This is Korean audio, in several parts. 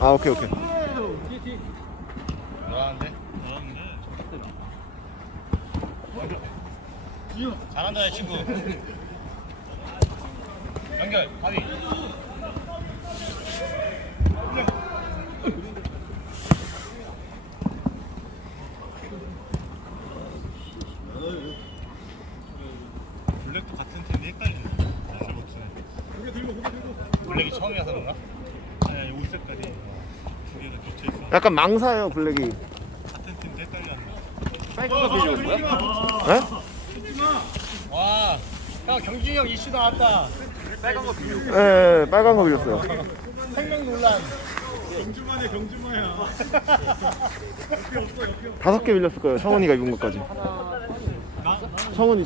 아 오케이. 잘하는데? 잘한다 이 친구. 연결 가위. 블랙도 같은 팀인데 헷갈리네. 잘 못 치네. 블랙이 처음이라서 그런가? 아니 옷 색깔이 두 개가 겹쳐 있어. 약간 망사예요 블랙이. 같은 팀인데 헷갈려. 빨간 거 빌려온 거야? 네? 와, 형 경진이 형 이슈 나왔다. 빨간 거 빌려온 거야? 네, 빨간 거 빌렸어요. 생명 논란. 경주만이야 경주만이야. 5개 빌렸을 거예요. 성훈이가 입은 것까지. 성훈이.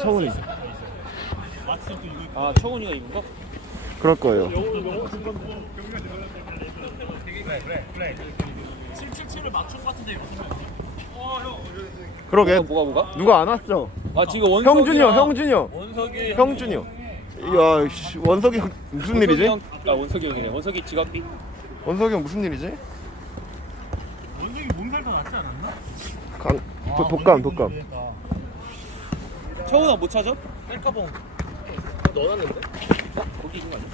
마트도 이거 아, 청훈이가 입은 거? 그럴 거예요. 그래. 777을 맞춘 것 같은데 이거. 그러게. 뭐가? 누가 안 왔죠? 아, 지금 원석이 형준이요. 야, 씨, 원석이 형 무슨 일이지? 원석이 형이네. 원석이 지갑비. 원석이 형 무슨 일이지? 원숭이 몸살 더 낫지 않았나? 독감. 청훈아 못 찾아? 셀카봉 넣어놨는데? 거기 있는 거 아니야?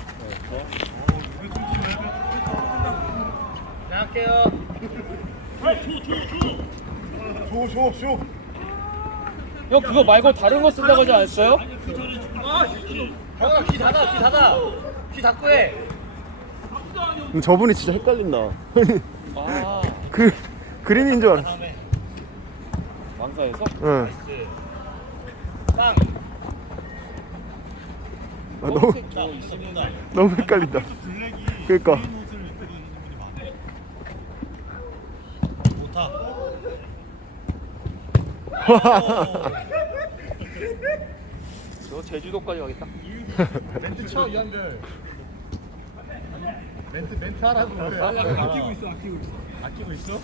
나갈게요. 줘. 형 그거 말고 다른 거 쓴다고 하지 않았어요? 형아 귀 닫아. 귀 닫고 해. 저분이 진짜 헷갈린다. 아, 그린인 줄 알았어. 다음에 왕사에서? 응. 땅. 아, 너무 나 있습니다. 너무 헷갈린다. 블랙이 그러니까. 그린 옷을 입고 다니는 분이 많아. 저 제주도까지 가겠다. 멘트 쳐 이한별. 멘트 하라고. 아끼고 있어.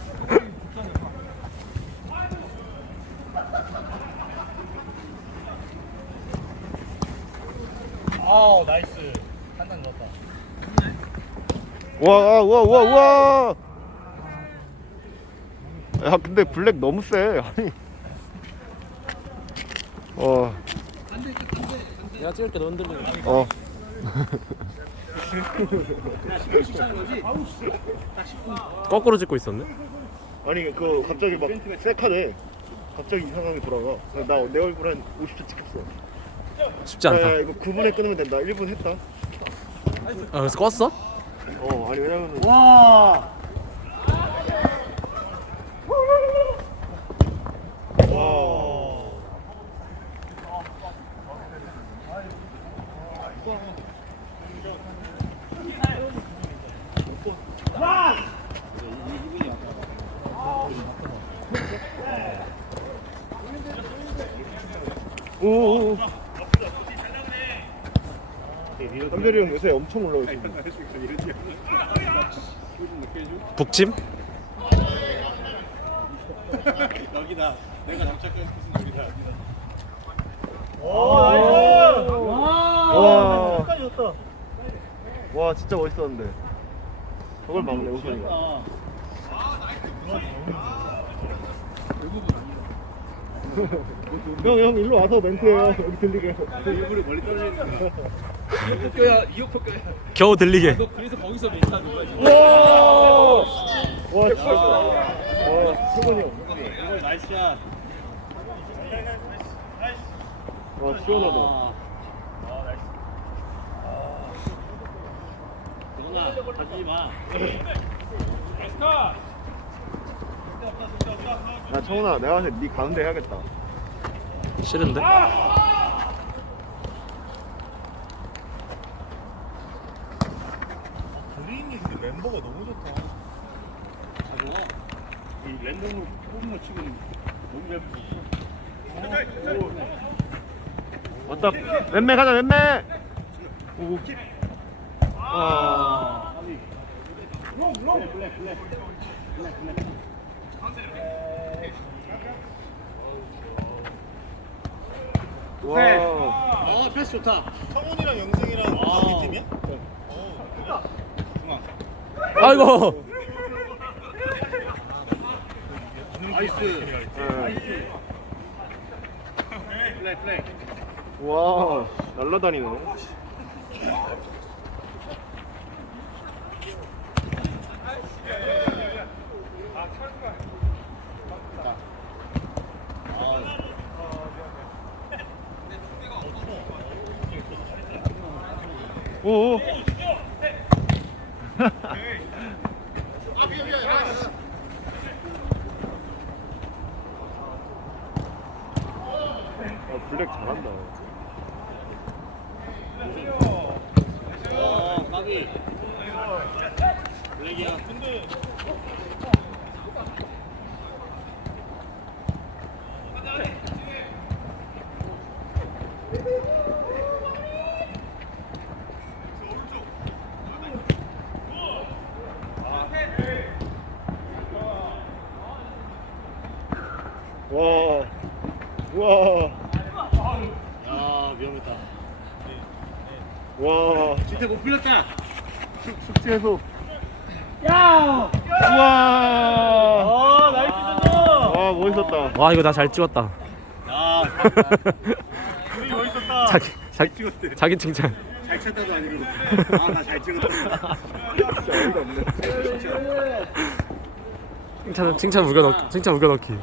아우 나이스. 한단 넣었다. 와. 야, 근데 블랙 너무 세. 아니. 내가 찍을 때 너 흔들리는 거. 어. 거꾸로 찍고 있었네? 아니 그 갑자기 막 셀카네. 갑자기 이상하게 돌아가. 나 내 얼굴 한 50초 찍혔어. 쉽지 야, 이거 9분에 끊으면 된다. 1분 했다. 그래서 껐어? 아니 왜냐면은 와. 오. 한별이 형 요새 엄청 올라오고 있어. 북침? 여기다. 내가 장착한 곳은 여기다. 와 진짜 멋있었는데 저걸 막네 우선이가. 형 일로 와서 멘트해요. 여기 들리게. 일부러 멀리 떨어지는 거야. 이어폰 껴야. 겨우 들리게. 너 그래서 거기서 멘트하는 거야 지금. 와 진짜. 와 최곤이 형. 나이스야. 와 시원하다. 도훈아 가지 마. 야 청훈아 내가 봤을 때 네 가운데 해야겠다. 싫은데? 그린이 근데 멤버가 너무 좋다. 이 랜덤으로 뽑는 거 치고는 너무 예쁘고. 왔다. 왼매 가자 왼매. 오. 와. 와. 패스 좋다. 성훈이랑 영승이랑 같은 팀이야? 아이고. 나이스. 네. 와, 날라다니네. 오. 블랙 잘한다. 까비. 블랙이야. 와, 와, 야, 위험했다. 와. 진짜 못 풀렸다. 숙제에서. 야! 우와! 나이스 던져. 와, 멋있었다. 와 이거 나 잘 찍었다. 야, 우리 멋있었다. 자기 칭찬. 잘 쳤다도 아니고. 아, 나 잘 찍었다. 진짜 어이가 없네. 칭찬 우겨넣기. 칭찬 우겨넣기.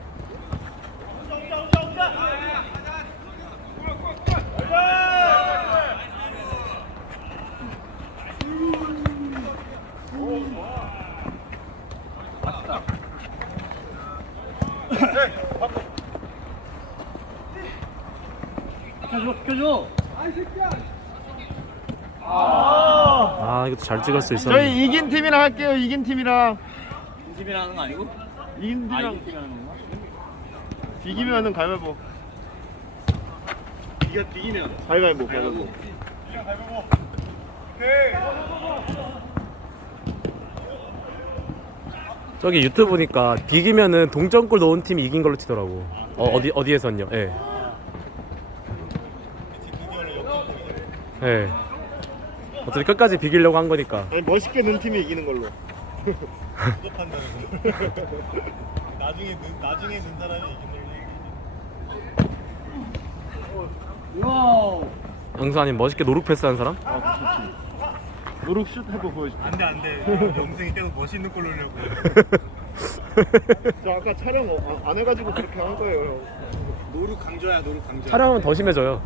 켜줘. 아 이것도 잘 찍을 수 있었는데. 저희 이긴 팀이랑 할게요. 이긴 팀이랑. 팀이랑 하는 거 아니고? 이긴 팀이랑. 이긴 팀이랑 하는 건가? 이기면은 가위바위보. 비기면. 가위바위보. 저기 유튜브 보니까 비기면은 동점골 넣은 팀이 이긴 걸로 치더라고. 어디에선요? 예. 예. 어차피 끝까지 비기려고 한 거니까. 아니, 멋있게 넣은 팀이 이기는 걸로. 나중에 는 사람이 이긴 영수아님 멋있게 노룩 패스한 사람? 아, 그치. 노룩 슛 해보 보여줄게. 안돼. 영승이 계속 멋있는 골 넣으려고. 저 아까 촬영 안 해가지고 그렇게 한 거예요. 노루 강조야, 노루 강조. 촬영하면 더 심해져요.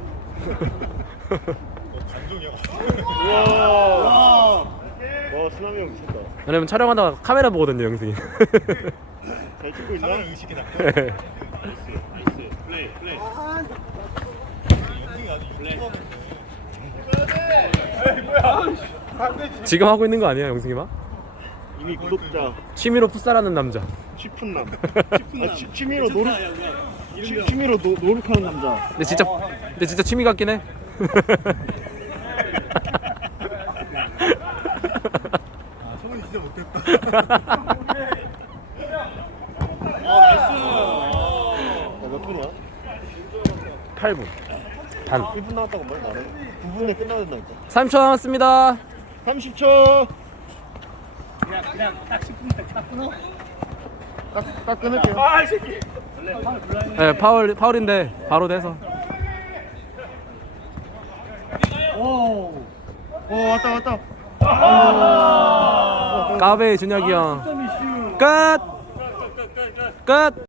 강종이야. 우와. 와, 수남이 형 미쳤다. 왜냐면 촬영하다가 카메라 보거든요, 영승이. 잘 찍고 있나? 카메라 의식이 나. 예. 나이스. 플레이. 영승이 아주 유튜버인데. 지금 하고 있는 거 아니에요, 영승이만? 이미 구독자 취미로 풋살하는 남자. 취푼남. 취미로 취미로 노력하는 남자. 근데 진짜 취미 같긴 해. 아, 소문이 진짜 못됐다. 나이스. 몇 분이야? 8분. 반. 1분 남았다고 말 말해. 9분에 끝나야 된다니까. 30초 남았습니다. 30초. 그냥 딱 10분 딱 끊어. 딱 끊을게요. 아, 이 새끼. 네, 파울인데 바로 돼서. 오. 왔다. 까베 준혁이 형. 끝.